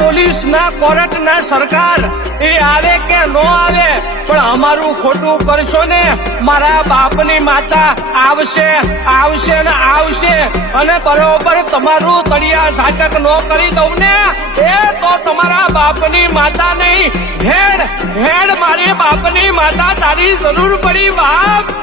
Police ના court ના સરકાર એ આવે કે નો આવે, પણ અમારું ખોટું કરશો ને, મારા બાપની માતા આવશે આવશે ને આવશે. અને બરોબર તમારું તળિયા ઝાટક નો કરી દઉં ને, એ તો તમારા બાપની માતા નહીં. હેડ હેડ મારી બાપની માતા, તારી જરૂર પડી બાપ.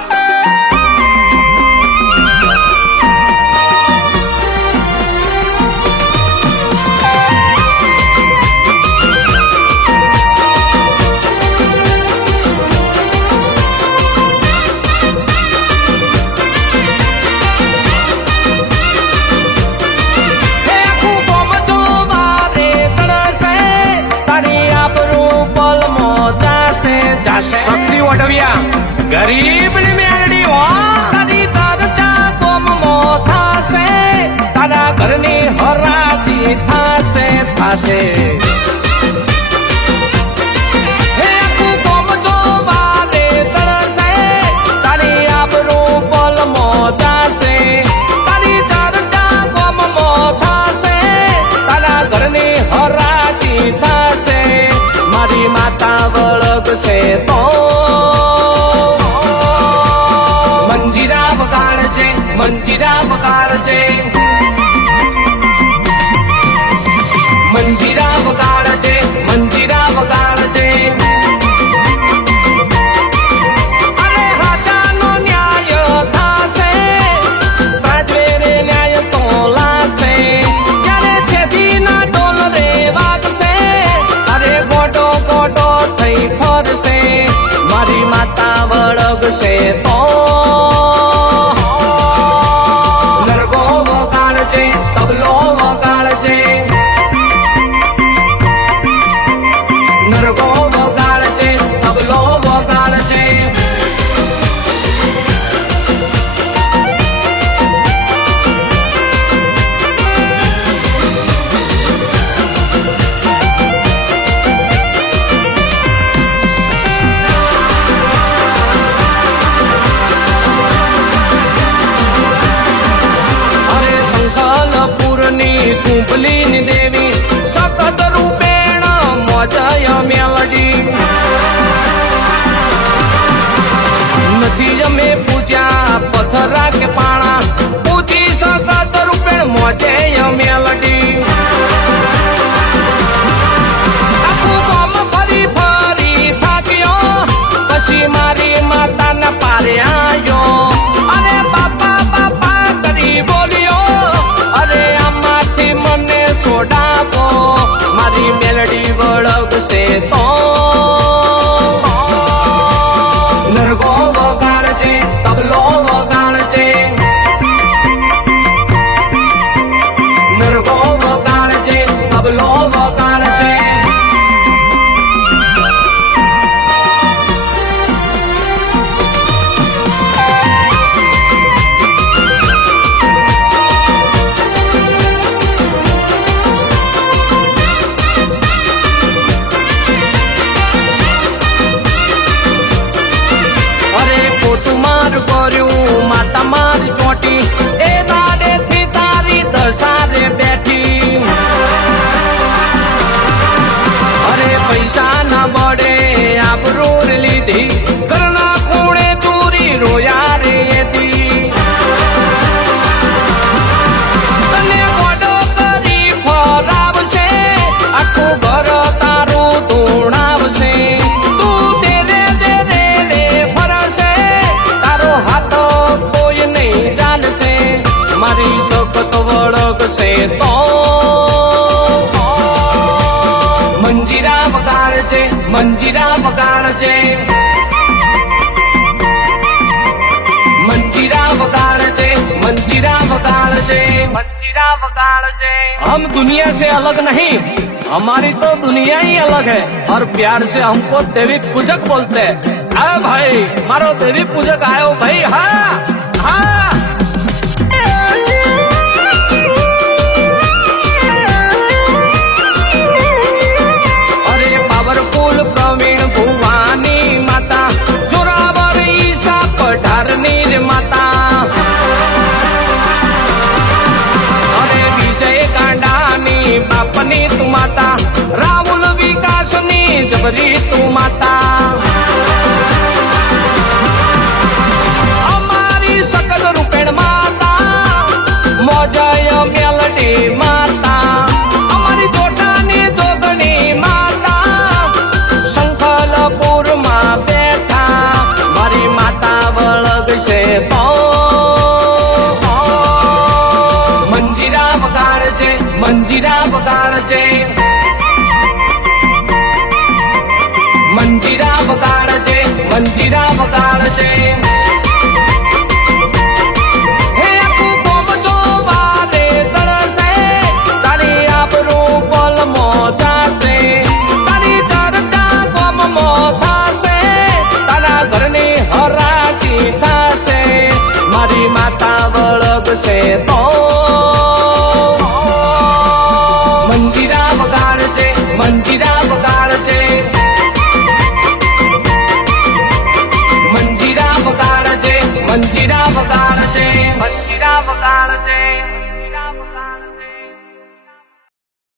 શક્તિ વઢવિયા ગરીબની મેળડી હો તારી ચર્ચા ગોમમો થાશે. તારા ઘરની હરાજી થાશે થાશે. વગાડજે મંજીરા કુંભલીની દેવી સખત રૂપેણ મોજય વગાડજે મંજીરા વગાડજે મંજીરા વગાડજે મંજીરા वगाड़जे मंजीरा वगाड़जे हम दुनिया से अलग नहीं हमारी तो दुनिया ही अलग है और प्यार से हमको देवी पूजक बोलते हैं हाँ भाई मारो देवी पूजक आयो भाई हाँ हाँ ની માતા અરે વિજય કાંડાની બાપની તું માતા રાહુલ વિકાસની જબરી તું માતા મંજીરા વગાડજે મંજીરા વગાડજે મંજીરા વગાડજે